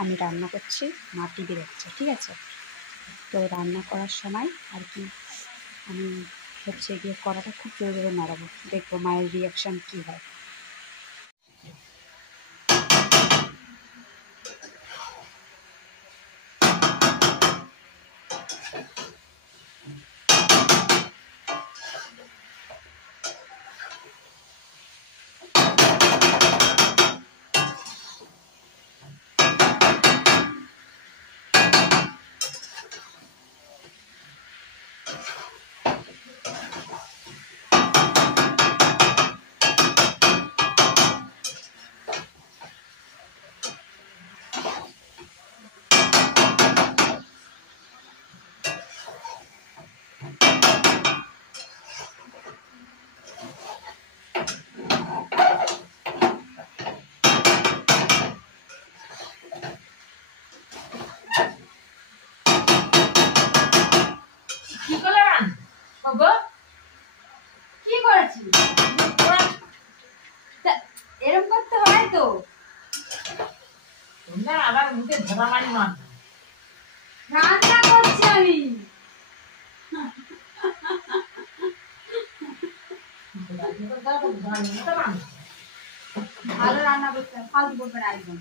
আমি রান্না করছি, মা টিভি দেখছে, ঠিক আছে। তো রান্না করার সময় আর কি আমি হচ্ছে গিয়ে কড়াটা খুব জোরে জোরে নাড়াবো, দেখবো মায়ের রিয়াকশান কী হয়। এরকম করতে হয় তো আবার মুখে ধরা মারি মার রান্না করছি আমি। ভালো রান্না করতে ফালতু করবে না একদম।